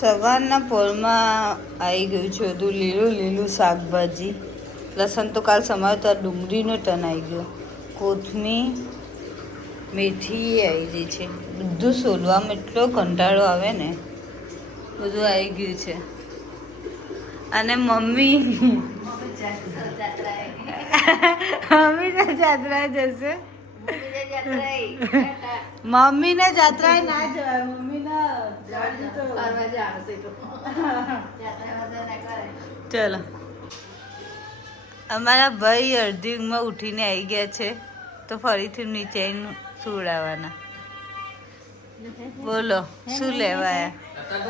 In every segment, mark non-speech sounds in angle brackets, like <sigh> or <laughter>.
સવારના પોરમાં આવી ગયું છે બધું લીલું લીલું શાકભાજી. લસણ તો કાલ સમાયો તો ડુંગળીનો ટન આવી ગયો. કોથમીર મેથી આવી ગઈ છે. બધું સોલવામાં એટલો કંટાળો આવે ને બધું આવી ગયું છે. અને મમ્મી મમ્મી તો <laughs> જશે. મમ્મીને જાત્રા ના જવાય મમ્મીને ચલો. અમારા ભાઈ અડધી ઊંઘમાં ઉઠીને આવી ગયા છે તો ફરીથી નીચે સુવડાવવાના. બોલો શું લેવાયા?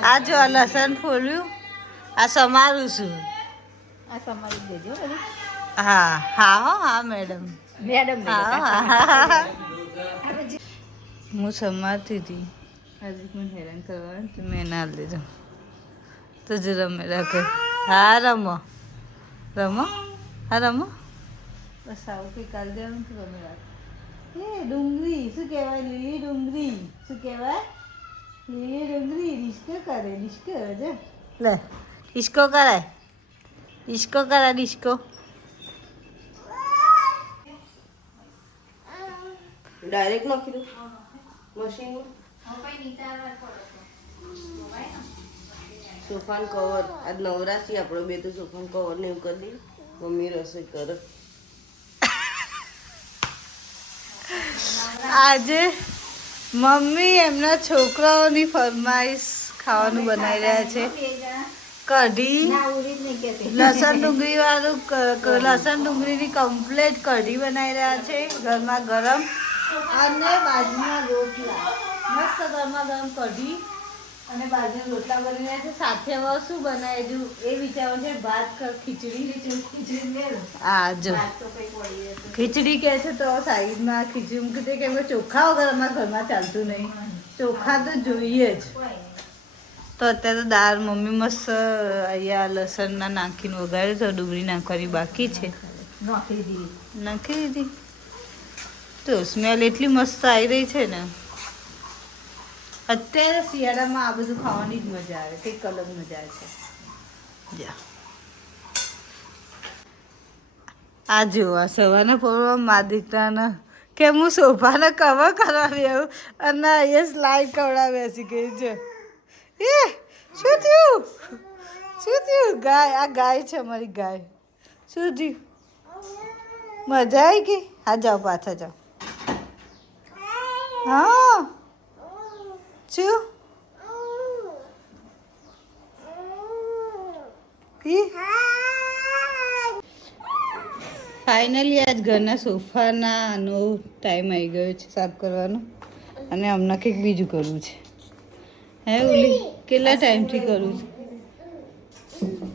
આ જો આ લસણ ફોલ્યું આ સમારું છું આ સમારી દેજો હા હા હા મેડમ. મેડમ હા હા, હા સમારતી હતી. આજે મને હેરાન કરવાનું તો મેં ના લીધો તો જ રમે રાખે. હા, રમો. રમો? હા, રમો? બસ આવું કંઈ કાલ દેવાનું તો રમે રાખે. એ ડુંગળી, શું કહેવાય? લીલી ડુંગળી. શું કહેવાય? લીલી ડુંગળી. ડિસ્કો કરે ડિસ્કો જો. લે ડિસ્કો કરાય. ડિસ્કો કરાય ડિસ્કો ડાયરેક્ટ નાખી દઉં મશીનમાં સોફાન કવર આજ નવરાશી આપણે બે તો સોફાન કવર ને એવું કરી દઈએ. મમ્મી રસોઈ કરે. આજે મમ્મી એમના છોકરાઓની ફરમાઈશ ખાવાનું બનાવી રહ્યા છે. કઢી. લસણ ડુંગળી વાળું લસણ ડુંગળીની કમ્પ્લેટ કઢી બનાવી રહ્યા છે ઘરમાં ગરમ. અને બાજરીના રોટલા. મસ્ત ગરમા ગરમ કઢી અને બાજરીના રોટલા બની છે સાથે હવે શું બનાવી દઉં એ વિચારવાનું છે ભાત ખીચડી ખીચડી. હા જો. ખીચડી કહે છે તો સાઈડમાં ખીચડી મૂકી કેમ કે ચોખા વગર અમારા ઘરમાં ચાલતું નહીં. ચોખા તો જોઈએ જ. તો અત્યારે તો દાળ મમ્મી મસ્ત અહીંયા લસણના નાખીને વગાડ્યું તો ડુંગળી નાખવાની બાકી છે. નાખી દીધી? તો સ્મેલ એટલી મસ્ત આવી રહી છે ને. અત્યારે શિયાળામાં આ બધું ખાવાની જ મજા આવે કંઈક અલગ મજા આવે છે. જા. આ જોવા સવારના પોરમાં મા દીકરાના કે હું સોફાને કવર કરાવી આવું? અને યસ સ્લાઇડ કવડાવે ગઈ છે એ શું થયું? શું થયું? ગાય આ ગાય છે અમારી ગાય. શું થયું? મજા આવી ગઈ? હા જાઓ પાછા જાઓ. હા. શું? ફાઇનલી આજ ઘરના સોફાના નો ટાઈમ આવી ગયો છે સાફ કરવાનો. અને હમણાં કંઈક બીજું કરવું છે. હે ઓલી કેટલા ટાઈમથી કરું છું?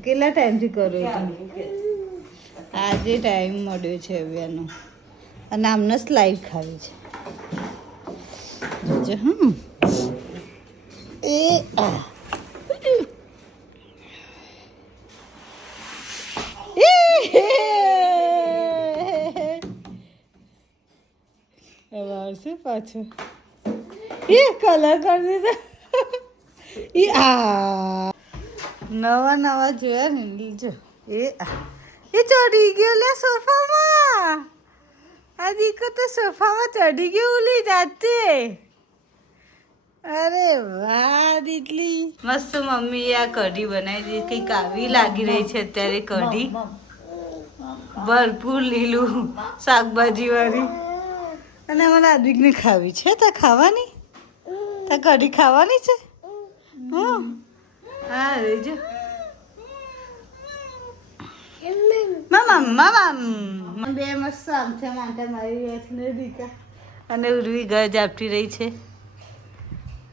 કેટલા ટાઈમથી કરું છું? આજે ટાઈમ મળ્યો છે હવે અને આમને સ્લાઇડ ખાવી છે. જોજો હમ. એ કલર કરી એ, આ. નવા નવા જોયા ને, લીજો. એ એ ચડી ગયો લે સોફામાં. આ દીકો તો સોફામાં ચડી ગયો, ઉલી જાતે. અરે વાહ દીકલી મસ્ત મમ્મી આ કઢી બનાવી દીધી. કંઈક આવી લાગી રહી છે અત્યારે કઢી. ભરપૂર લીલું શાકભાજી વાળી અને અમારા આદિકને ખાવી છે? તા ખાવાની? તા કઢી ખાવાની છે? હા. રેજો. મામા મામા. બે મસ્ત આમથે માટે મારી દીકા. અને ઉર્વી ગજ આપતી રહી છે.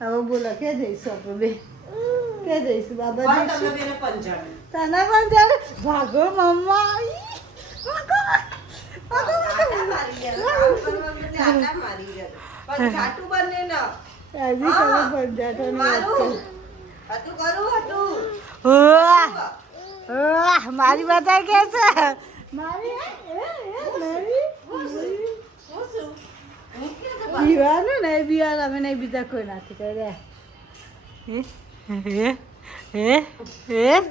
હવે બોલો કે જઈશું આપણે બે? કે જઈશું બાબા જઈશું? તને પણ જાણે ભાગો. મમ્મા મારી વાત કે છે? મારી. પીવાનું નહીં પીવાનું અમે નહીં બીજા કોઈ નથી કરે હે? હે? હે? હે?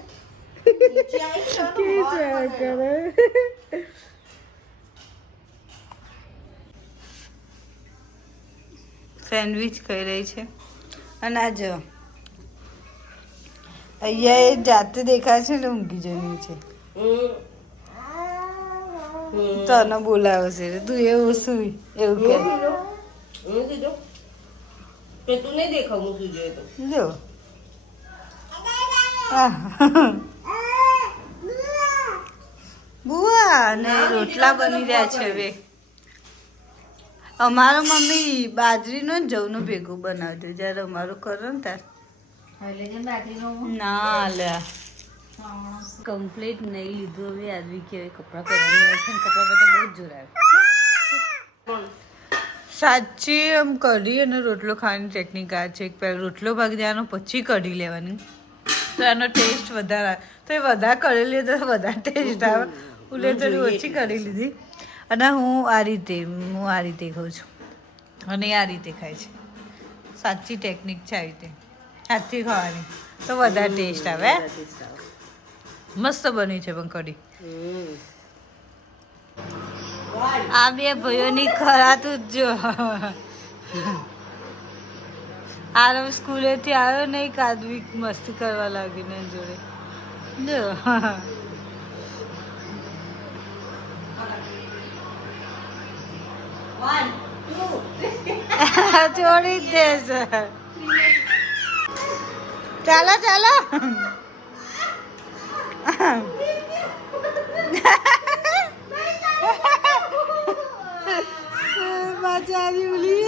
સેન્ડવિચ ખાઈ રહી છે. અને આ જો. અહીંયા એ જાતે દેખાય છે ને ઊંઘી જઈ છે. તને બોલાવે છે તું એવું શું એવું કે. હું કીધું તો તું નહીં દેખાવ હું શું તો? જો. બુઆ. ને રોટલા બની રહ્યા છે હવે. અમારો મમ્મી બાજરીનો જ જવનું ભેગું બનાવજો જ્યારે અમારું કરો ને લેજે ને બાજરીનો ના લ્યા કમ્પ્લીટ નહીં લીધું. હવે આદમી કહેવાય કપડાં પહેરવાની કપડાં પહેરતા બહુ જ જોર સાચી આમ કઢી અને રોટલો ખાવાની ટેકનિક આ છે. પહેલાં રોટલો ભાગી દેવાનો પછી કઢી લેવાની. તો એનો ટેસ્ટ વધારે આવે. તો એ વધારે કઢી લીધો તો વધારે ટેસ્ટ આવે. ઉલે થોડી ઓછી કઢી લીધી. અને હું આ રીતે હું આ રીતે ખાઉં છું. અને આ રીતે ખાય છે. સાચી ટેકનિક છે આ રીતે. હાથથી ખાવાની. તો વધારે ટેસ્ટ આવે? મસ્ત બની છે પણ કઢી. આ બે ભાઈઓની ખરાતું જ જો. આરવ સ્કૂલેથી આવ્યો ને એક આદમી મસ્તી કરવા લાગી ને જોડે. જો. <laughs> છોડી દેશે ચાલો ચાલો બાચારી ઉલી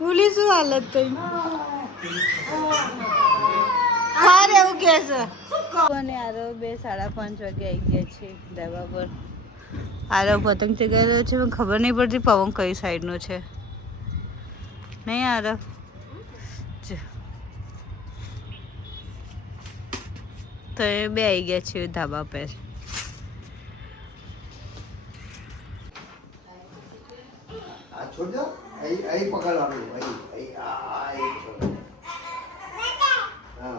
ઉલી શું હાલત થઈ. હાર એવું કે છે. અને આરો બે સાડા પાંચ વાગે આવી ગયા છે ધાબા પર. આરો પતંગ ચગાવેલો છે, પણ ખબર નહીં પડતી પવન કઈ સાઈડનો છે. નહીં આરો તો એ બે આવી ગયા છે ધાબા પર. છોડ દો. અહીં અહીં પકડવાનું અહીં અહીં આ આ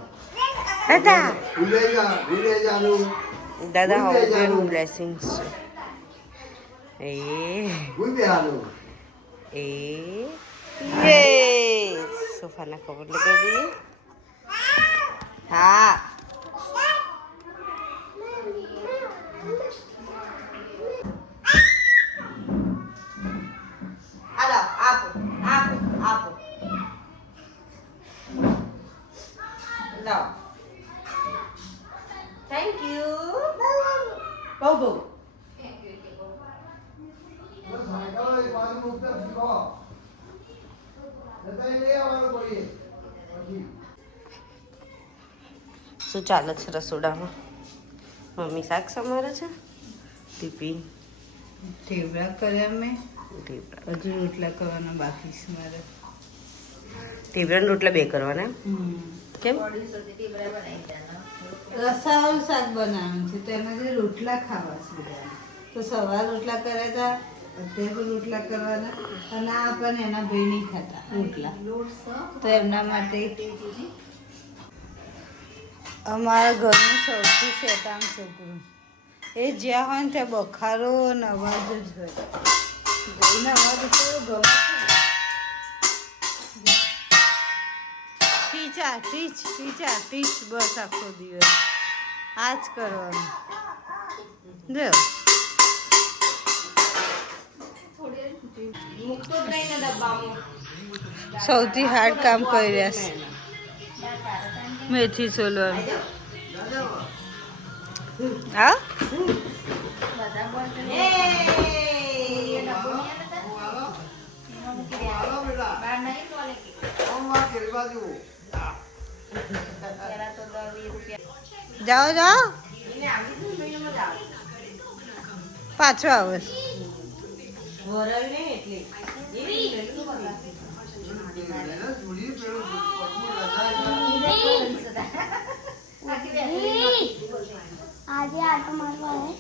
દાદા ભૂલે જા ભૂલે જાનું દાદા જાનું. બ્લેસિંગ્સ એ ભૂલ બેહાનું એ યે સોફાના કવર લગાવી દઈએ હા લાવ થેન્ક યુ બહુ બહુ. શું ચાલે છે રસોડામાં? મમ્મી શાક સમારે છે? ટીપી ઢેબરા કર્યા મેં ઢેબરા હજુ રોટલા કરવાના બાકી છે મારે. ઢેબરા રોટલા બે કરવાના એમ? કેમ. રસાવાળું શાક બનાવવાનું છે. તો એમાં જે રોટલા ખાવા છે તો સવાર રોટલા કર્યા હતા, અત્યારે રોટલા કરવાના. અને આ પણ એના ભાઈ નહીં ખાતા, રોટલા. તો એમના માટે અમારા ઘરનું સૌથી શેતાન છોકરું. એ જ્યાં હોય ને ત્યાં બખારો અને અવાજ જ હોય. અવાજ ગમે ટીચા ટીચ ટીચા ટીચ બસ આખો દિવસ. આ જ કરવાનું. જો. સૌથી હાર્ડ કામ કરી રહ્યા છે. મેથી સોલવાનું હા? બધા બોલ તો એ ડબ્બો નહીં જાઓ જાઓ. પાછો આવે. આજે આટો મારવા